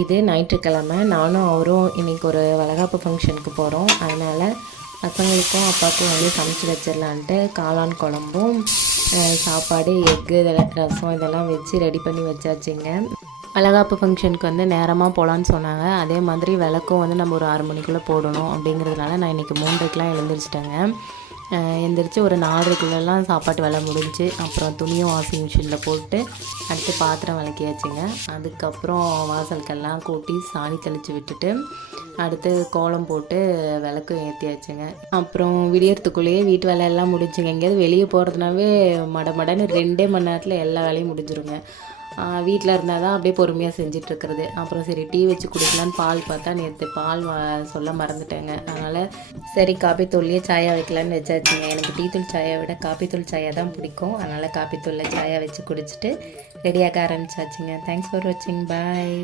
இது ஞாயிற்றுக்கிழமை. நானும் அவரும் இன்றைக்கி ஒரு வளைகாப்பு ஃபங்க்ஷனுக்கு போகிறோம். அதனால் பசங்களுக்கும் அப்பாவுக்கும் வந்து சமைச்சு வச்சிடலான்ட்டு காளான் குழம்பும் சாப்பாடு, எக்கு, இதெல்லாம் ரசம் இதெல்லாம் வச்சு ரெடி பண்ணி வச்சாச்சுங்க. வளைகாப்பு ஃபங்க்ஷனுக்கு வந்து நேரமாக போகலான்னு சொன்னாங்க. அதே மாதிரி விளக்கும் வந்து நம்ம ஒரு 6 மணிக்குள்ளே போடணும் அப்படிங்கிறதுனால நான் இன்றைக்கி 3:30க்கெலாம் எழுந்திரிச்சிட்டேங்க. எழுந்திரிச்சு ஒரு 4:30க்குள்ளெல்லாம் சாப்பாட்டு வேலை முடிஞ்சு, அப்புறம் துணியும் வாஷிங் மிஷினில் போட்டு அடுத்து பாத்திரம் விளக்கியாச்சுங்க. அதுக்கப்புறம் வாசலுக்கெல்லாம் கூட்டி சாணி தெளித்து விட்டுட்டு அடுத்து கோலம் போட்டு விளக்கும் ஏற்றியாச்சுங்க. அப்புறம் விடியறதுக்குள்ளேயே வீட்டு வேலையெல்லாம் முடிஞ்சுங்க. எங்கேயாவது வெளியே போகிறதுனாவே மடன்னு 2 மணி நேரத்தில் எல்லா வேலையும் முடிஞ்சிருங்க. வீட்டில் இருந்தால் தான் அப்படியே பொறுமையாக செஞ்சிட்ருக்கிறது. அப்புறம் சரி டீ வச்சு குடிக்கலான்னு பால் பார்த்தா நேற்று பால் சொல்ல மறந்துட்டேங்க. அதனால் சரி காப்பித்தூள்லேயே சாயா வைக்கலான்னு வச்சாச்சுங்க. எனக்கு டீ தூள் சாயை விட காப்பித்தூள் சாயா தான் பிடிக்கும். அதனால் காப்பித்தூளில் சாயா வச்சு குடிச்சிட்டு ரெடியாக ஆரம்பிச்சாச்சுங்க. தேங்க்ஸ் ஃபார் வாட்சிங். பாய்.